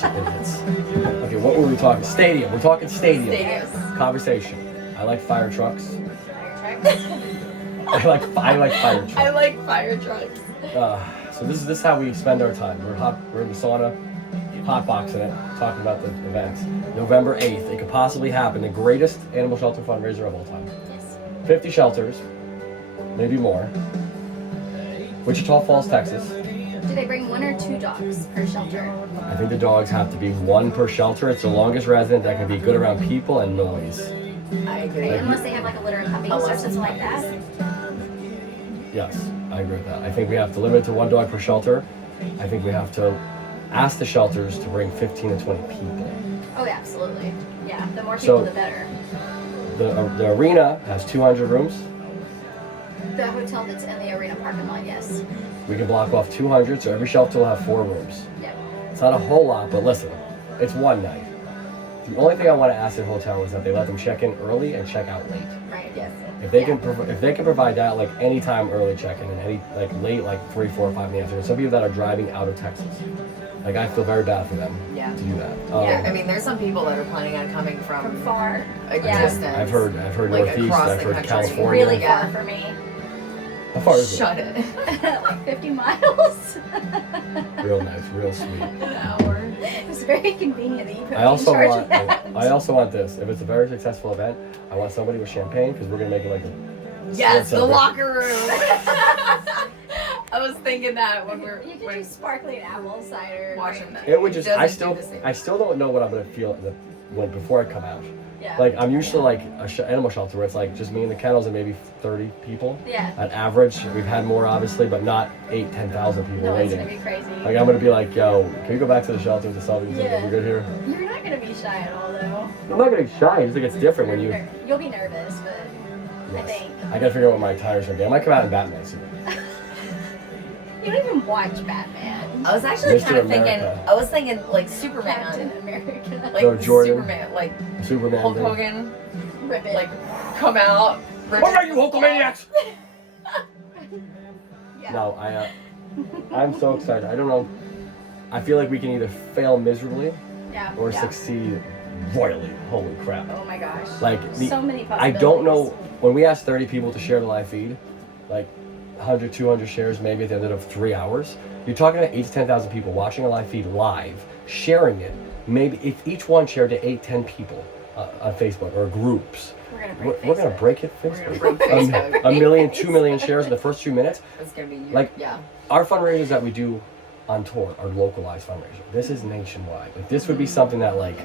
bunch of idiots. Okay, what were we talking? Stadium. We're talking stadium. Stadiums. Conversation. I like fire trucks. Fire trucks. I like fire trucks. I like fire trucks. So this is how we spend our time. We're in the sauna, hotboxing it, talking about the event. November 8th. It could possibly happen. The greatest animal shelter fundraiser of all time. Yes. 50 shelters, maybe more. Wichita Falls, Texas. Do they bring 1 or 2 dogs per shelter? I think the dogs have to be 1 per shelter. It's the longest resident that can be good around people and noise. I agree. Unless they have like a litter of puppies or something like that. Yes, I agree with that. I think we have to limit it to 1 dog per shelter. I think we have to ask the shelters to bring 15 to 20 people. Oh, yeah, absolutely. Yeah, the more people, So- the better. The arena has 200 rooms. The hotel that's in the arena parking lot, yes. We can block off 200, so every shelter will have 4 rooms. Yep. It's not a whole lot, but listen, it's one night. The only thing I want to ask the hotel is that they let them check in early and check out late. Right, yes. If they can provide that, like anytime early check-in and any like late, like 3, 4, 5 in the afternoon. Some people that are driving out of Texas, like I feel very bad for them Yeah. to do that. Yeah, I mean, there's some people that are planning on coming From from far. a Yeah. distance. I've heard like Northeast, across I've the heard country. California. Really Yeah. far for me. How far is Shut it. Like 50 miles. it? Real nice, real sweet. An hour. It's very convenient that you put I me also in charge want, of that. I also want this. If it's a very successful event, I want somebody with champagne because we're gonna make it like a Yes, the celebration. locker room. I was thinking that when we're You could do sparkling apple cider. watching that. It would just. I doesn't do the same. still don't know what I'm gonna feel before I come out. Yeah. Like I'm usually like animal shelter where it's like just me and the kennels and maybe 30 people. Yeah. At average, we've had more obviously, but not 10,000 people No, it's waiting. gonna be crazy. Like I'm gonna be like, yo, can you go back to the shelter to solve these? Yeah. You good here? You're not gonna be shy at all, though. I'm not gonna be shy. I just think it's different when you. You'll be nervous, but I Yes. think I gotta figure out what my tires are gonna be. I might come out in Batman suit. you don't even watch Batman. I was actually Mr. kind of thinking. America. I was thinking like Captain Superman, America. like No, Jordan. Superman, like Superman. Hulk thing. Hogan, Ribbit. like come out. What are you Hulkamaniacs? Yeah. No, I'm so excited. I don't know. I feel like we can either fail miserably Yeah. or Yeah. succeed royally. Holy crap. Oh my gosh. Like, so many possibilities. I don't know, when we asked 30 people to share the live feed, like 100, 200 shares maybe at the end of 3 hours, you're talking about 8 to 10,000 people watching a live feed live, sharing it. Maybe if each one shared to 8, 10 people on Facebook or groups, We're gonna break Facebook. we're gonna break it. We're gonna break Facebook. A million, 2 million shares in the first 2 minutes. It's gonna be Like- yeah. Our fundraisers that we do on tour are localized fundraiser. This is nationwide. Like this would be something that like,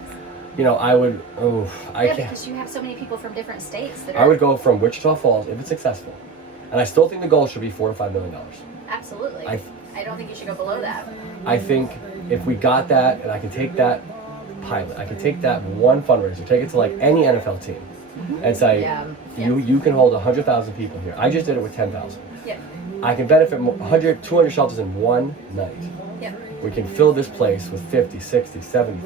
you know, I Yeah, can't. because you have so many people from different states that are. I would go from Wichita Falls if it's successful, and I still think the goal should be $4 to $5 million. Absolutely. I don't think you should go below that. I think if we got that, and I could take that pilot, I could take that one fundraiser, take it to like any NFL team, and say, Yeah. you can hold 100,000 people here. I just did it with 10,000. Yep. I can benefit 100, 200 shelters in one night. Yep. We can fill this place with 50, 60, 70.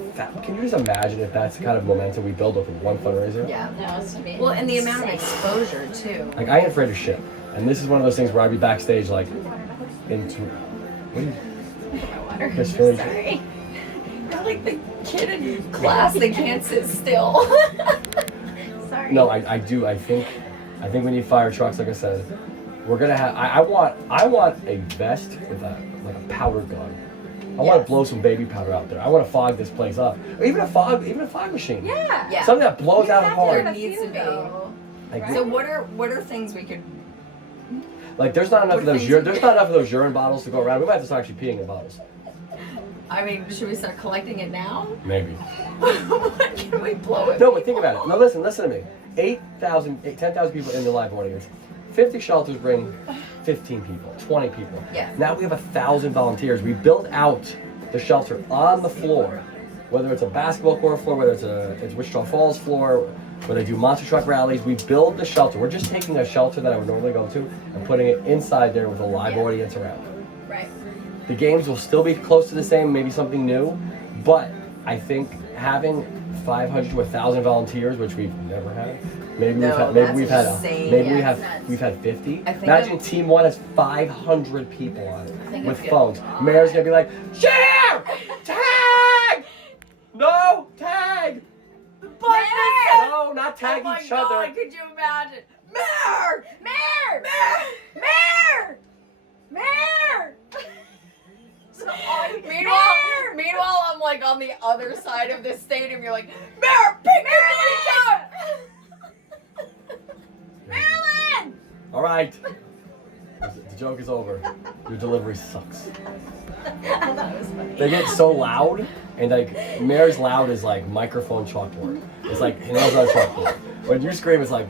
Can you just imagine if that's the kind of momentum we build over one fundraiser? Yeah. No, it's gonna be. Well, and the amount of insane. exposure too. Like I ain't afraid of shit, and this is one of those things where I'd be backstage like, into. What are you? My water. Just finish it. Sorry. You're like the kid in class that can't sit still. Sorry. No, I do. I think we need fire trucks. Like I said, we're gonna have. I want a vest with a powder gun. I want to blow some baby powder out there. I want to fog this place up, or even a fog machine. Yeah. Yeah. Something that blows out There hard. needs to be. Like, Right. So what are things we could? like there's not enough What of those. things we There's could- not enough of those urine bottles to go around. We might have to start actually peeing in bottles. I mean, should we start collecting it now? Maybe. What can we blow it? No, but think about it. No, listen to me. 10,000 people in the live audience. 50 shelters bring 15 people, 20 people. Yeah. Now we have 1,000 volunteers. We build out the shelter on the floor, whether it's a basketball court floor, whether it's Wichita Falls floor, where they do monster truck rallies. We build the shelter. We're just taking a shelter that I would normally go to and putting it inside there with a live Yeah. audience around. Right. The games will still be close to the same, maybe something new, but I think having 500 to 1,000 volunteers, which we've never had. Maybe No, we've that's had insane. maybe Yeah, it's nuts. we've had 50. I think Imagine I'm- team one has 500 people on I it think with it's phones. good. Mayor's gonna be like, share, tag, could you imagine? Mayor! Mayor! Mayor! Mayor! Mayor! So meanwhile, I'm like on the other side of the stadium. You're like, Mayor, pick your Marilyn! All right. The joke is over. Your delivery sucks. I thought it was funny. They get so loud, and like Mayor's loud is like microphone chalkboard. It's like nails on chalkboard. When you scream, it's like.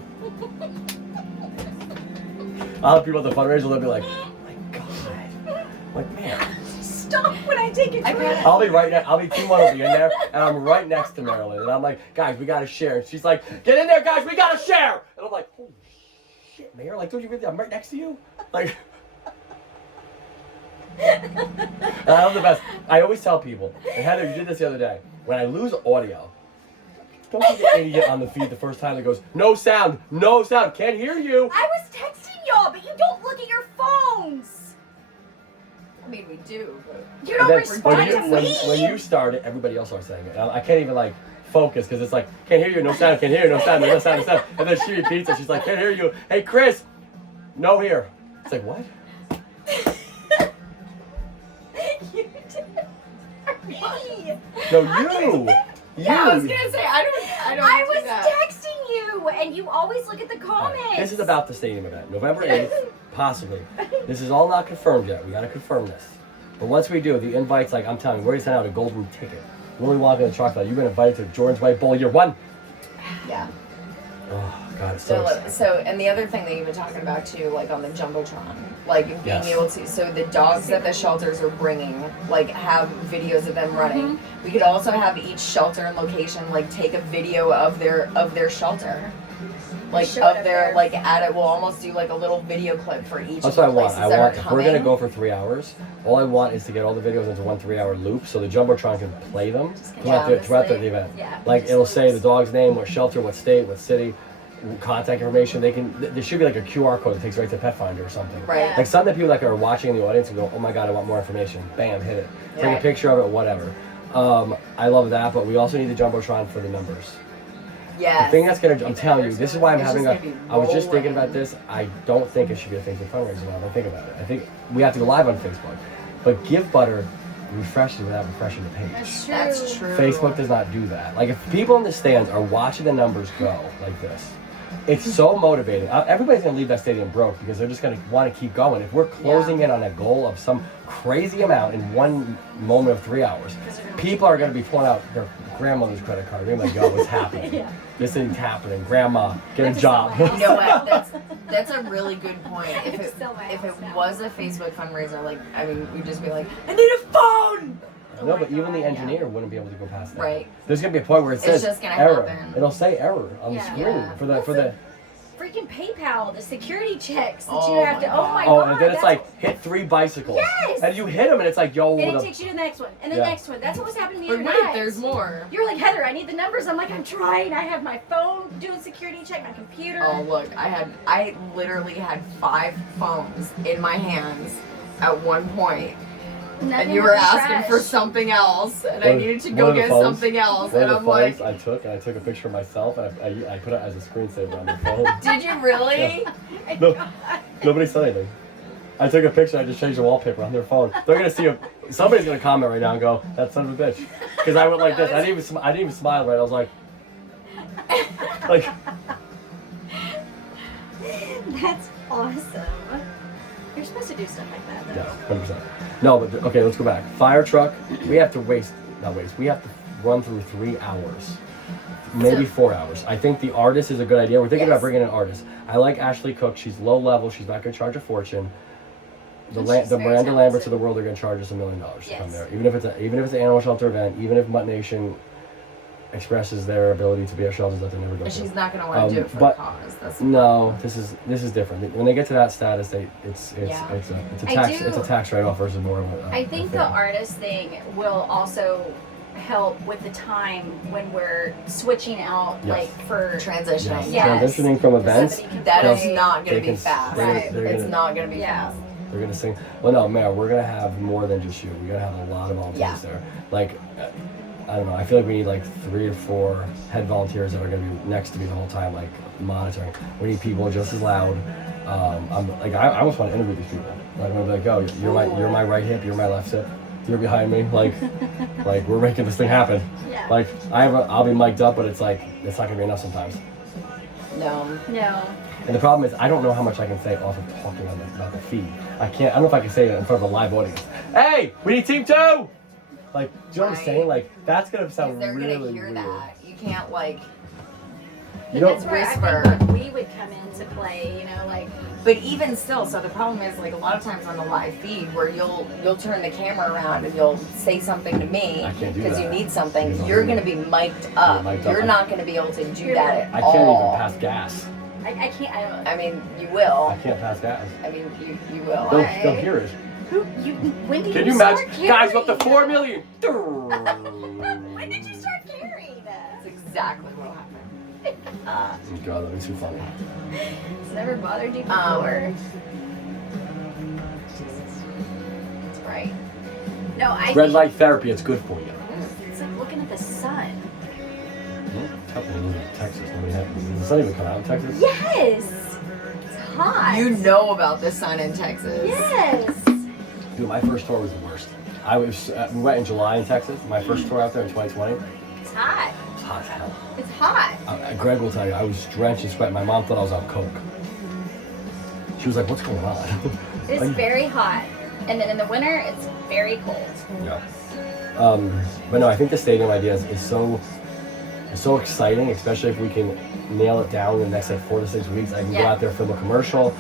I'll have people at the fundraiser. They'll be like, "Oh my god!" I'm like, man. Stop when I take it. I'll be right next. I'll be Team One will be in there, and I'm right next to Marilyn, and I'm like, "Guys, we gotta share." And she's like, "Get in there, guys, we gotta share." And I'm like, "Holy shit, Mayor! Like, don't you really? I'm right next to you." Like. And I'm the best. I always tell people, and Heather, you did this the other day. When I lose audio, don't be the idiot on the feed the first time that goes, no sound, can't hear you. I was texting y'all, but you don't look at your phones. I mean, we do, but You don't respond to me. When you start it, everybody else starts saying it. And I can't even like focus because it's like, can't hear you, no sound, can't hear you, no sound, no sound, no sound. And then she repeats it. She's like, can't hear you. Hey, Chris, no here. It's like, what? You did. Me. No, you. yeah, I was gonna say I don't. I do was that. texting you, and you always look at the comments. This is about the stadium event, November 8th, possibly. This is all not confirmed yet. We gotta confirm this. But once we do, the invites, like I'm telling you, we're gonna send out a golden ticket. Willy Wonka and the Chocolate. You've been invited to Jordan's White Bowl year 1. Yeah. Oh God, it's so exciting. So, and the other thing that you've been talking about too, like on the jumbotron, like being Yes. able to, so the dogs that the shelters are bringing, like have videos of them running. We could also have each shelter and location like take a video of their shelter, like Show of it up their there. like at it. We'll almost do like a little video clip for each. That's of what the I want. places I that want. are If we're gonna coming. go for 3 hours, all I want is to get all the videos into 1 3-hour loop, so the jumbotron can play them throughout the honestly, event. Yeah. Like just it'll say the loops. dog's name, what shelter, what state, what city, contact information. They can. There should be like a QR code that takes right to Pet Finder or something. Right. Yeah. Like some of the people that are watching in the audience and go, oh my God, I want more information. Bam, hit it. Take Right. a picture of it, whatever. I love that, but we also need the jumbotron for the numbers. Yes. The thing that's gonna, I'm telling you, this is why I'm It's having just a, gonna be I was just thinking about rolling. this. I don't think it should be a Facebook fundraiser now that I think about it. I think we have to go live on Facebook. But Give Butter refreshes without refreshing the page. That's true. Facebook does not do that. Like if people in the stands are watching the numbers go like this, it's so motivating. Everybody's gonna leave that stadium broke because they're just gonna want to keep going. If we're closing in on a goal of some crazy amount in one moment of 3 hours, people are gonna be pulling out their grandmother's credit card. They're like, "Yo, what's happening? Yeah. This isn't happening. Grandma, get a Have to job." sell my You know what? That's a really good point. If it Sell my if it house now. was a Facebook fundraiser, like I mean, we'd just be like, I need a phone. No, but even the engineer wouldn't be able to go past that. Right. There's gonna be a point where it It's says just gonna error. happen. It'll say error on the Yeah. screen Yeah. for the. Freaking PayPal, the security checks that Oh you have my to. God. Oh my Oh, God. and then it's that's like hit 3 bicycles. Yes! And you hit them, and it's like, yo, And it with a, takes you to the next one, and the Yeah. next one. That's what was happening the But other wait, night. there's more. You're like, Heather, I need the numbers. I'm like, I'm trying. I have my phone doing security check, my computer. Oh look, I literally had 5 phones in my hands at one point, Nothing and you were was asking for fresh. something else, and I One- needed to one go of the get phones- something else, one and of I'm the like, phones I took a picture of myself, and I put it as a screensaver on the phone. did you really? No, nobody said anything. I took a picture. I just changed the wallpaper on their phone. They're gonna see somebody's gonna comment right now and go, "That son of a bitch," because I went like this. I didn't even smile right. I was like, That's awesome. You're supposed to do stuff like that, though. yeah, 100%. No, but okay, let's go back. Fire truck. We have to We have to run through 3 hours, maybe 4 hours. I think the artist is a good idea. We're thinking about Yes. bringing an artist. I like Ashley Cook. She's low level. She's not gonna charge a fortune. The And she's very Miranda Lamberts of talented. the world are going to charge us $1 million to come Yes. there. Even if it's an animal shelter event, even if Mutt Nation expresses their ability to be our shelters that they never go But to. she's not gonna want to do it for but- the cause. That's No, this is different. When they get to that status, it's Yeah. I tax do- it's a tax write off versus more of a. I think a the thing. artist thing will also help with the time when we're switching out, Yes. like for transitioning. Yes. Transitioning from events, somebody can That play. is not gonna They be can- fast. Right. they're It's gonna- not gonna be Yeah. fast. They're gonna sing. Well, no, Mayor, we're gonna have more than just you. We're gonna have a lot of volunteers Yeah. there. Like, I don't know. I feel like we need like 3 or 4 head volunteers that are going to be next to me the whole time, like monitoring. We need people just as loud. I almost want to interview these people. Like I'm gonna be like, oh, you're my right hip, you're my left hip, you're behind me. Like we're making this thing happen. Yeah. Like I'll be mic'd up, but it's like it's not gonna be enough sometimes. No. And the problem is I don't know how much I can say off of talking about the feed. I don't know if I can say it in front of a live audience. Hey, we need team 2. Like, do you know what I'm saying? Like, that's gonna sound They're really gonna hear weird. that. You can't like. You don't That's where whisper. I think like, we would come into play, like. But even still, so the problem is like a lot of times on the live feed where you'll turn the camera around and you'll say something to me I can't do because that. you need something. Because You're I'm gonna be mic'd up. mic'd up. You're not gonna be able to do that at I all. can't even pass gas. I can't. I don't. I mean, you will. I can't pass gas. I mean, you will. They'll hear it. When did Can you you start imagine? carrying? Guys, we're up to 4 million. When did you start carrying? That's exactly what happened. God, that'd be too funny. It's never bothered you before. That's right. No, I. Red light therapy, it's good for you. It's like looking at the sun. Tough when you live in Texas. Does the sun even come out in Texas? Yes. It's hot. You know about the sun in Texas. Yes. Dude, my first tour was the worst. We went in July in Texas. My first tour out there in 2020. It's hot. It's hot as hell. It's hot. Greg will tell you, I was drenched in sweat. My mom thought I was on coke. She was like, "What's going on?" It's very hot, and then in the winter it's very cold. Yeah. But no, I think the stadium idea is so exciting, especially if we can nail it down in the next like 4 to 6 weeks. I can go Yeah. out there, film a commercial.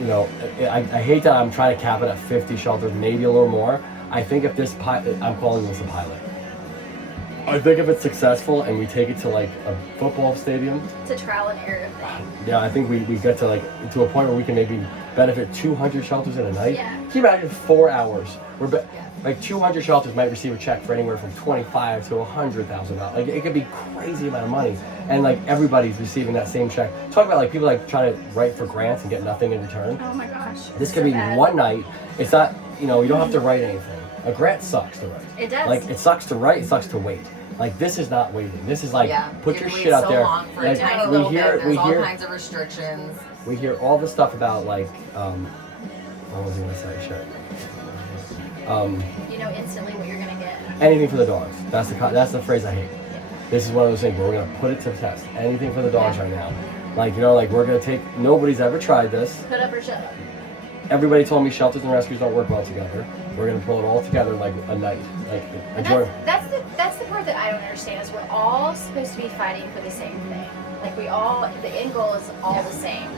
You know, I hate that I'm trying to cap it at 50 shelters, maybe a little more. I think if this I'm calling this a pilot. I think if it's successful and we take it to like a football stadium, It's a trial and error thing. yeah, I think we get to like to a point where we can maybe benefit 200 shelters in a night. Yeah. Can you imagine 4 hours? Like 200 shelters might receive a check for anywhere from $25,000 to $100,000. Like it could be crazy amount of money, and like everybody's receiving that same check. Talk about like people like try to write for grants and get nothing in return. Oh my gosh. This it's could so be bad. one night. It's not, you don't have to write anything. A grant sucks to write. It does. Like it sucks to write. It sucks to wait. Like this is not waiting. This is like put You your have to shit wait out so there. long for Like, a tiny little bit. There's all hear kinds of restrictions. we hear all the stuff about like what was I gonna say? Shit. You know instantly what you're gonna get. Anything for the dogs. That's the phrase I hate. This is one of those things where we're gonna put it to the test. Anything for the dogs right now. Like like we're gonna take. Nobody's ever tried this. Put up or shut up. Everybody told me shelters and rescues don't work well together. We're gonna pull it all together like a night. Like a And joy. that's the part that I don't understand is we're all supposed to be fighting for the same thing. Like the end goal is all the same.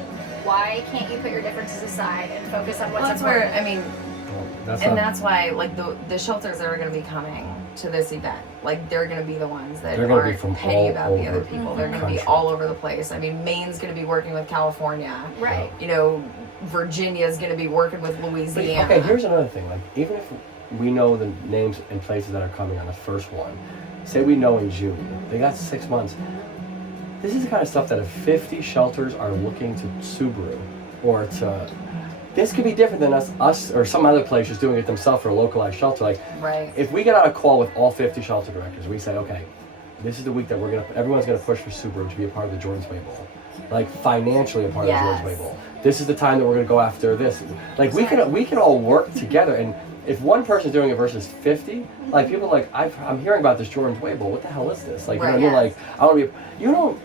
Why can't you put your differences aside and focus on what's Well, that's important? where I mean, That's and not- that's why like the shelters that are going to be coming to this event, like they're going to be the ones that They're gonna be aren't from petty all about the other over people. the They're going to be country. all over the place. I mean, Maine's going to be working with California. Right. Virginia's going to be working with But, Louisiana. okay, here's another thing. Like, even if we know the names and places that are coming on the first one, say we know in June, they got 6 months. This is the kind of stuff that if 50 shelters are looking to Subaru or to, this could be different than us or some other place just doing it themselves for a localized shelter. Like, Right. if we get on a call with all 50 shelter directors, we say, okay, this is the week that everyone's gonna push for Subaru to be a part of the Jordan's Way Bowl. Like financially a part of the Jordan's Way Bowl. This is the time that we're gonna go after this. Like we can all work together, and if one person's doing it versus 50, like people are like I'm hearing about this Jordan's Way Bowl. What the hell is this? Like you know what I mean? Like I want to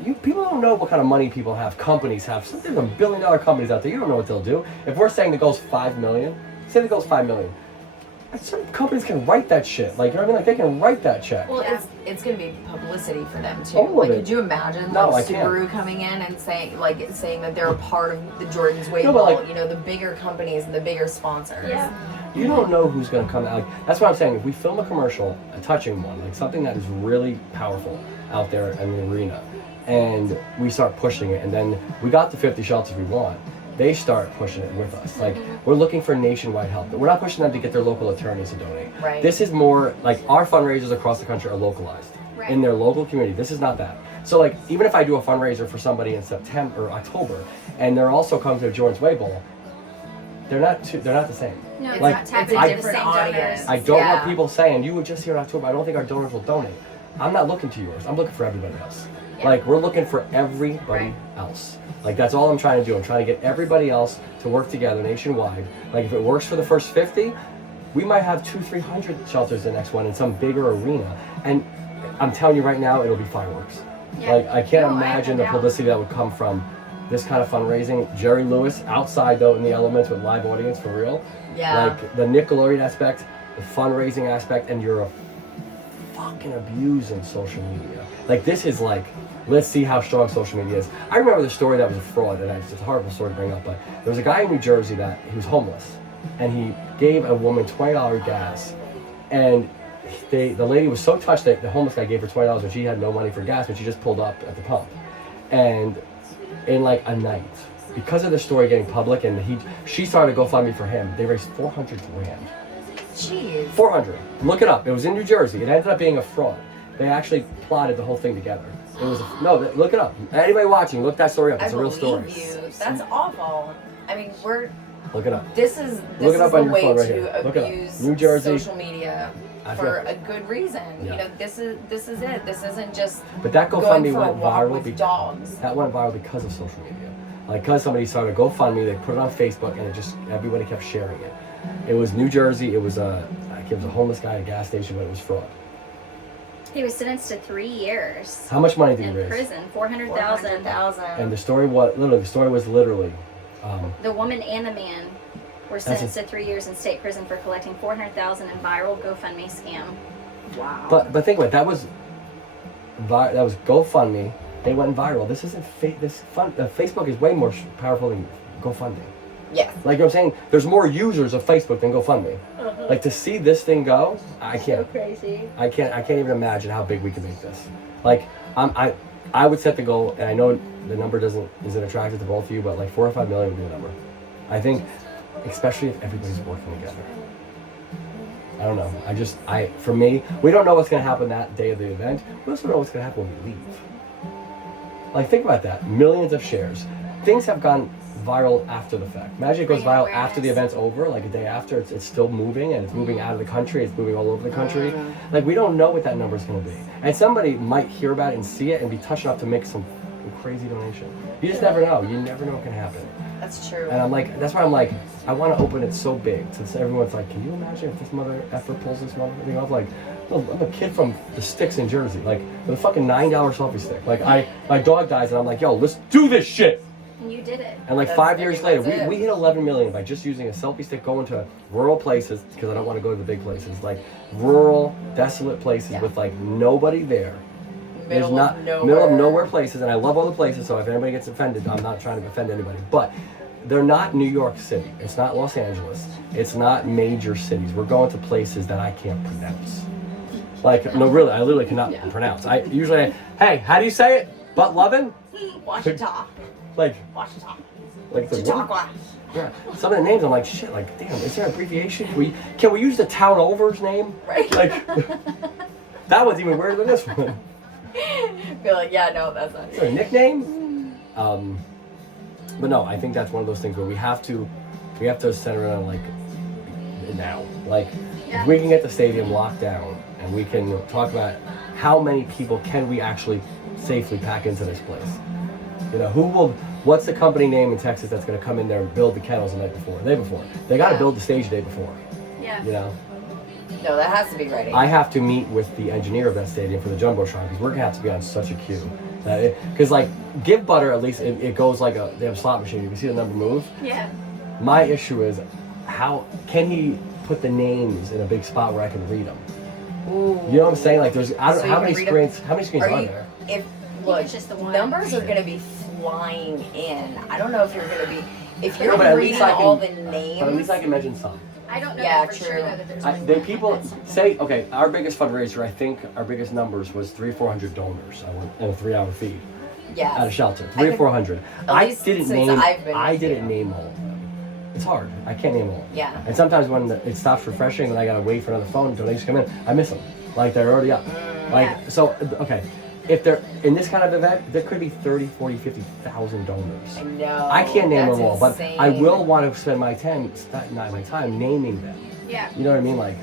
be. People don't know what kind of money people have. Companies have. There's $1 billion companies out there. You don't know what they'll do. If we're saying the goal's $5 million, say the goal's $5 million. Some companies can write that shit. Like you know what I mean? Like they can write that check. Well, it's going to be publicity for them too. All of Like, it. could you imagine No, like I can't. Subaru coming in and saying that they're a part of the Jordan's Way No, but, Bowl? like- The bigger companies and the bigger sponsors. Yeah. You don't know who's going to come out. Like, that's what I'm saying. If we film a commercial, a touching one, like something that is really powerful out there in the arena, and we start pushing it, and then we got the 50 shelters we want, they start pushing it with us. Like, we're looking for nationwide help. We're not pushing them to get their local attorneys to donate. Right. This is more like our fundraisers across the country are localized Right. in their local community. This is not that. So like, even if I do a fundraiser for somebody in September or October, and they're also coming to the Jordan's Way Bowl, they're not the same. No, it's Like, not tapping it's a into the different same audience. donors. I don't Yeah. want people saying, you were just here in October, I don't think our donors will donate. I'm not looking to yours. I'm looking for everybody else. Yeah. Like, we're looking for everybody Right. else. Like, that's all I'm trying to do. I'm trying to get everybody else to work together nationwide. Like, if it works for the first 50, we might have 200-300 shelters the next one in some bigger arena. And I'm telling you right now, it'll be fireworks. Yeah. Like, I can't No, I have imagine no the doubt. publicity that would come from this kind of fundraising. Jerry Lewis, outside though, in the elements with live audience, for real. Yeah. Like, the Nickelodeon aspect, the fundraising aspect, and you're fucking abusing social media. Like, this is like, let's see how strong social media is. I remember the story that was a fraud, and it's a horrible story to bring up, but there was a guy in New Jersey that he was homeless, and he gave a woman $20 gas, and the lady was so touched that the homeless guy gave her $20 when she had no money for gas, but she just pulled up at the pump. And in like a night, because of the story getting public, and she started a GoFundMe for him, they raised $400 grand. Jeez. 400. Look it up. It was in New Jersey. It ended up being a fraud. They actually plotted the whole thing together. It was look it up. Anybody watching, look that story up. It's a real story. You. That's awful. I mean, Look it up. This is Look it up the on your way phone right to here. Look it up. abuse New Jersey. social media I for feel- a good reason. Yeah. You know, this is it. This isn't just But that going GoFundMe for a went walk viral. with dogs. That went viral because of social media. Like, because somebody started a GoFundMe, they put it on Facebook, and everybody kept sharing it. It was New Jersey. It was a homeless guy at a gas station, but it was fraud. He was sentenced to 3 years How much money did he in raise? prison, 400,000. And the story was literally. The woman and the man were That's sentenced to 3 years in state prison for collecting 400,000 in viral GoFundMe scam. Wow. But think about it, that was GoFundMe. They went viral. This isn't Facebook is way more powerful than GoFundMe. yes. Like I'm saying, there's more users of Facebook than GoFundMe. Like, to see this thing go, I can't. So crazy. I can't even imagine how big we can make this. Like, I would set the goal, and I know the number isn't attractive to both of you, but like 4 or 5 million would be the number. I think, especially if everybody's working together. I don't know. For me, we don't know what's going to happen that day of the event. We also don't know what's going to happen when we leave. Like, think about that. Millions of shares. Things have gone viral after the fact. Imagine it goes Bringing viral after the awareness. event's over, like a day after. It's still moving, and it's moving out of the country. It's moving all over the country. Like, we don't know what that number is going to be. And somebody might hear about it and see it and be touched enough to make some crazy donation. You just never know. You never know what can happen. That's true. And I'm like, that's why I'm like, I want to open it so big. So everyone's like, can you imagine if this mother effer pulls this mother thing off? Like, no, I'm a kid from the sticks in Jersey, like with a fucking $9 selfie stick. Like, my dog dies, and I'm like, yo, let's do this shit. And you did it. And like That's 5 years later, it. we hit 11 million by just using a selfie stick, going to rural places, because I don't want to go to the big places, like rural, desolate places Yeah. with like nobody there. There's not middle of nowhere places, and I love all the places. So if anybody gets offended, I'm not trying to offend anybody, but they're not New York City. It's not Los Angeles. It's not major cities. We're going to places that I can't pronounce. Like, no, really, I literally cannot pronounce. Hey, how do you say it? Butt lovin'? Washita. Like the Chautauqua. yeah. Some of the names I'm like, shit. Like, damn, is there an abbreviation? Can we use the town over's name? Right. Like, that one's even weirder than this one. Be like, yeah, no, that's not Is there a nickname? But no, I think that's one of those things where we have to center it on like now. Like, Yeah. if we can get the stadium locked down and we can talk about how many people can we actually safely pack into this place. You know, what's the company name in Texas that's going to come in there and build the kennels the day before? They got to build the stage the day before. Yeah. You know, No, that has to be ready. I have to meet with the engineer of that stadium for the Jumbotron, because we're going to have to be on such a queue. Because like, Give Butter, at least it goes like they have a slot machine. You can see the number move. Yeah. My issue is, how can he put the names in a big spot where I can read them? Ooh. You know what I'm saying? Like, there's So you how can many read screens? How many screens Are are you, there? if look, it's just the one. numbers are gonna be flying in. I don't know if you're gonna be if you're No, but at reading least I can- all the names. But at least I can mention some. I don't know Yeah, that for true. sure though that there's Then people say, okay, our biggest fundraiser, I think our biggest numbers was 300-400 donors in a 3-hour feed yes. at a shelter. I 300 or think 400. at I least didn't since name. I've been I with didn't you. name all of them. It's hard. I can't name all. Yeah. And sometimes when it stops refreshing and I gotta wait for another phone donations to come in, I miss them. Like, they're already up. Like, Yeah. so okay, if they're in this kind of event, there could be 30, 40, 50,000 donors. I know. I can't name That's them all, insane. but I will want to spend my time, not my time, naming them. Yeah. You know what I mean? Like,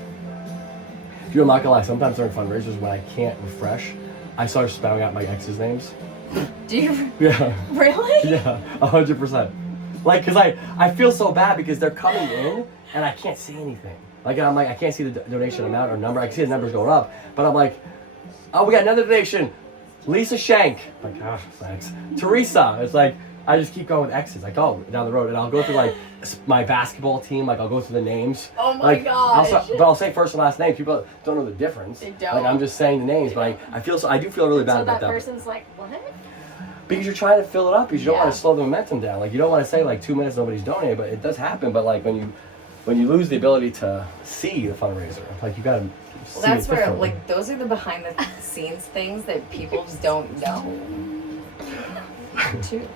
dude, I'm not gonna lie, sometimes during fundraisers when I can't refresh, I start spelling out my ex's names. Do you Yeah. really? Yeah, 100%. Like, cause I feel so bad because they're coming in and I can't see anything. Like, I'm like, I can't see the donation amount or number. I can see the numbers going up, but I'm like, oh, we got another donation. Lisa Shank. Like, ah, thanks. Teresa. It's like, I just keep going with X's. Like, oh, down the road. And I'll go through, like, my basketball team. Like, I'll go through the names. Oh my like, gosh. But I'll say first and last name. People don't know the difference. They don't. Like, I'm just saying the names, but I do feel really bad So about that that. person's like, what? Because you're trying to fill it up. Because you don't Yeah. want to slow the momentum down. Like, you don't want to say, like, 2 minutes nobody's donated, but it does happen. But, like, when you lose the ability to see the fundraiser, like, you got to see Well, that's it where, differently. like, those are the behind the scenes things that people just don't know. Too.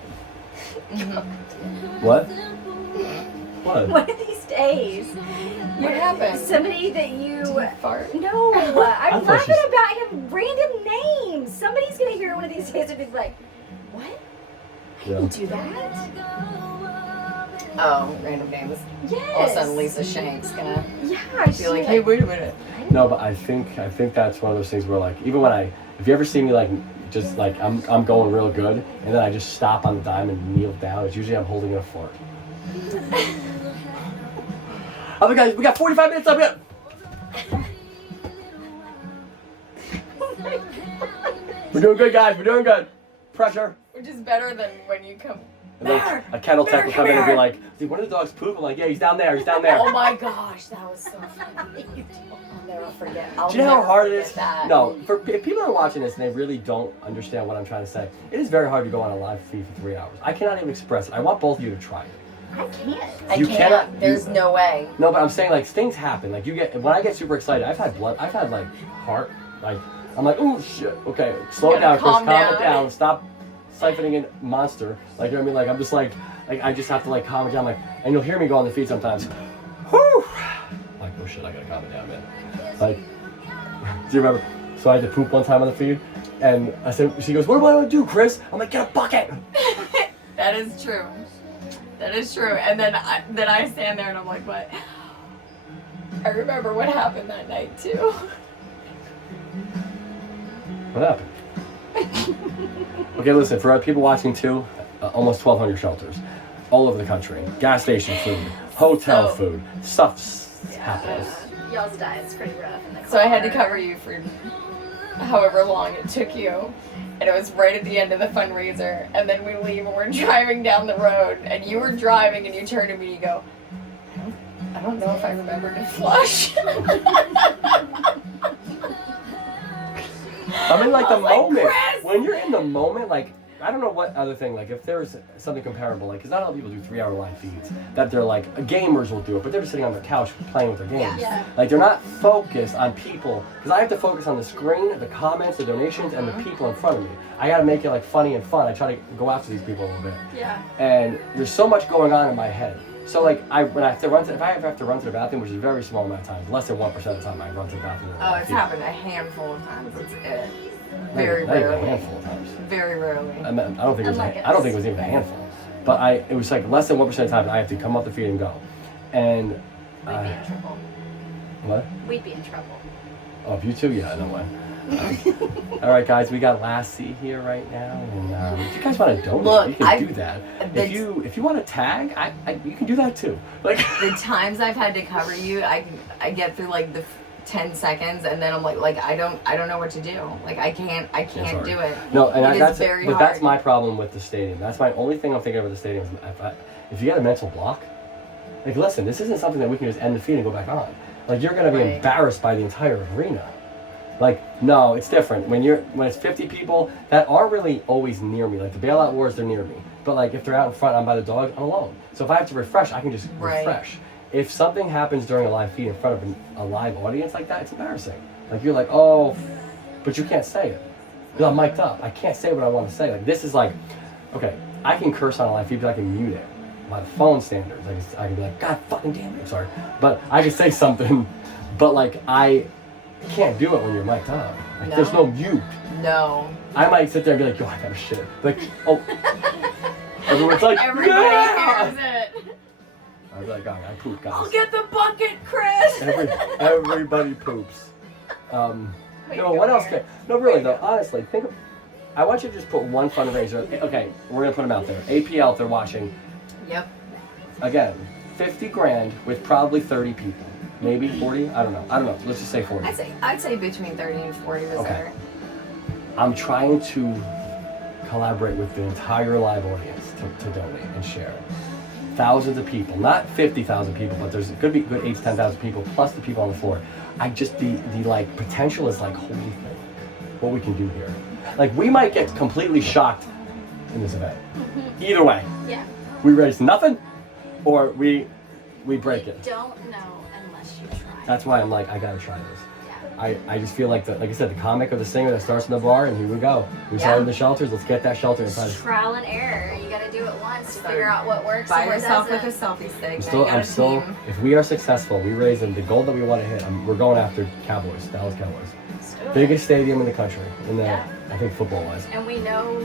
What? What? One of these days, What happened? somebody that you Fart. no, I'm thought laughing she's- about him random names. Somebody's gonna hear one of these days and be like, "What? I Yeah. didn't do that." Oh, random names. Yes. All of a sudden, Lisa Shank's gonna Yeah, be like, hey, wait a minute. No, but I think that's one of those things where, like, even when if you ever see me, like, just like I'm going real good and then I just stop on the dime and kneel down, it's usually I'm holding in a fart. Oh, guys, we got 45 minutes up here. We're doing good, guys. We're doing good. Pressure. Which is better than when you come. And then a kennel tech will come in and be like, dude, when are the dogs poop? I'm like, yeah, he's down there. He's down there. Oh my gosh, that was so funny. I'll never forget. Do you know how hard it is? That. No, if people are watching this and they really don't understand what I'm trying to say, it is very hard to go on a live feed for 3 hours. I cannot even express it. I want both of you to try it. I can't. I You can't. cannot- There's no way. No, but I'm saying, like, things happen. Like, when I get super excited, I've had blood, I've had, like, heart, like, I'm like, oh shit, okay, slow it Gotta down, Chris, calm calm it down. down, stop siphoning in Monster. Like, you know what I mean? Like, I'm just like I just have to, like, calm it down, like, and you'll hear me go on the feed sometimes. Whew! Like, oh shit, I gotta calm it down, man. Like, do you remember? So I had to poop one time on the feed, and I said, she goes, what do I want to do, Chris? I'm like, get a bucket! That is true. That is true. And then I stand there and I'm like, what? I remember what happened that night too. What happened? Okay, listen, for our people watching too, almost 1,200 shelters all over the country. Gas station food, hotel So- food, stuff happens. Y'all's diet's pretty rough. In the So I had to car. cover you for however long it took you. And it was right at the end of the fundraiser. And then we leave and we're driving down the road. And you were driving and you turn to me and you go, I don't know if I remember to flush. I'm in, like, the I was like, moment. "Chris!" When you're in the moment, like, I don't know what other thing, like, if there's something comparable, like, because not all people do 3-hour live feeds, that they're like, gamers will do it, but they're just sitting on their couch playing with their games. Yeah. Like, they're not focused on people, because I have to focus on the screen, the comments, the donations, and the people in front of me. I gotta make it, like, funny and fun. I try to go after these people a little bit. Yeah. And there's so much going on in my head. So, like, if I have to run to the bathroom, which is a very small amount of times, less than 1% of the time I run to the bathroom. Oh, it's happened a handful of times. That's it. Not Very even a rarely. handful of times. Very rarely. I don't think it was. Unlike I don't us. think it was even a handful. But it was like less than 1% of the time I have to come off the feed and go. And We'd be in trouble. what? We'd be in trouble. Oh, if you two, yeah, no way. All right, guys, we got Lassie here right now, and if you guys want to donate, Look, you can do that. the- If you want to tag, you can do that too. Like The times I've had to cover you, I get through like the 10 seconds and then I'm like I don't know what to do. Like I can't sorry. do it. No, and It is that's very but that's hard. my problem with the stadium. That's my only thing I'm thinking of with the stadium. Is if you get a mental block, like listen, this isn't something that we can just end the feed and go back on. Like you're gonna be Right. embarrassed by the entire arena. Like no, it's different when it's 50 people that aren't really always near me. Like the bailout wars, they're near me. But like if they're out in front, I'm by the dog, I'm alone. So if I have to refresh, I can just Right. refresh. If something happens during a live feed in front of a live audience like that, it's embarrassing. Like you're like, oh, but you can't say it. Because I'm mic'd up. I can't say what I want to say. Like this is like, okay, I can curse on a live feed, but I can mute it by the phone standards. I can be like, God fucking damn it, I'm sorry. But I can say something, but like You can't do it when you're mic'd up. Like, No. there's no mute. No. I might sit there and be like, yo, I gotta shit. Like, oh. Everyone's like, Everybody yeah! hears it. I was like, oh, I poop, guys. I'll get the bucket, Chris. Everybody poops. No, what else can? No, really though. Honestly, think of. I want you to just put one fundraiser. Okay, we're gonna put them out there. APL, if they're watching. Yep. Again, 50 grand with probably 30 people, maybe 40. I don't know. Let's just say 40. I'd say between 30 and 40 was Okay. there. I'm trying to collaborate with the entire live audience to donate and share. Thousands of people, not 50,000 people, but there's could be good 8 to 10,000 people plus the people on the floor. I just the like potential is like holy thing, what we can do here. Like we might get completely shocked in this event. Either way, Yeah. we raise nothing, or we break it. Don't know unless you try. That's why I'm like I gotta try this. Yeah. I just feel like like I said, the comic or the singer that starts in the bar, and here we go. We started the shelters. Let's get that shelter inside. It's trial and error. You got to do it once to figure out what works Buy and what yourself with doesn't. a selfie stick. I'm still. If we are successful, we raise the goal that we want to hit. We're going after Cowboys, Dallas Cowboys, Let's do it. biggest stadium in the country, in the Yeah. I think football wise. And we know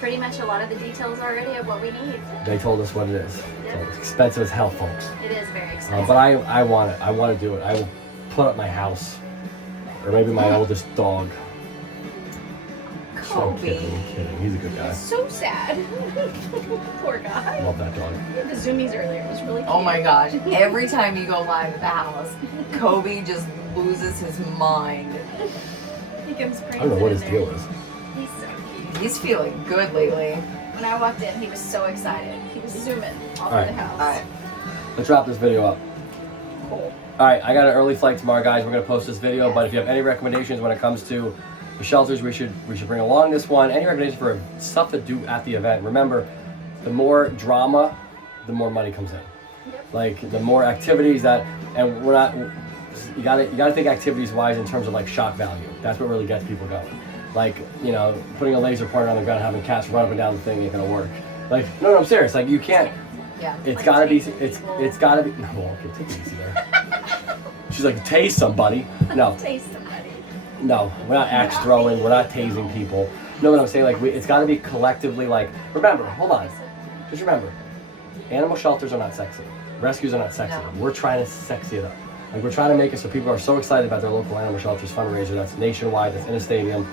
pretty much a lot of the details already of what we need. They told us what it is. Yeah. So it's expensive as hell, folks. It is very expensive. But I want it. I want to do it. I will put up my house, or maybe my oldest dog. I'm Kobe. kidding. He's a good guy. So sad. Poor guy. Love that dog. We had the zoomies earlier. It was really cute. Oh my gosh. Every time you go live at the house, Kobe just loses his mind. He comes I don't know what his deal is. He's so cute. He's feeling good lately. When I walked in, he was so excited. He was zooming all Alright. through the house. Alright. Let's wrap this video up. Cool. All right, I got an early flight tomorrow, guys. We're gonna post this video, but if you have any recommendations when it comes to the shelters, we should bring along this one. Any recommendations for stuff to do at the event? Remember, the more drama, the more money comes in. Yep. Like the more activities that, and we're not. You gotta think activities wise in terms of like shock value. That's what really gets people going. Like putting a laser pointer on the gun, having cats run up and down the thing ain't gonna work. Like no, I'm serious. Like you can't. Yeah. It's Like gotta be. tasing It's people. gotta be. No, okay, take it easy there. She's like, tase somebody. No, Taste somebody. no, we're not axe throwing. We're not tasing people. No, what I'm saying, like, it's got to be collectively. Like, remember, hold on, just remember, animal shelters are not sexy. Rescues are not sexy. No. We're trying to sexy it up. Like, we're trying to make it so people are so excited about their local animal shelters fundraiser that's nationwide, that's in a stadium.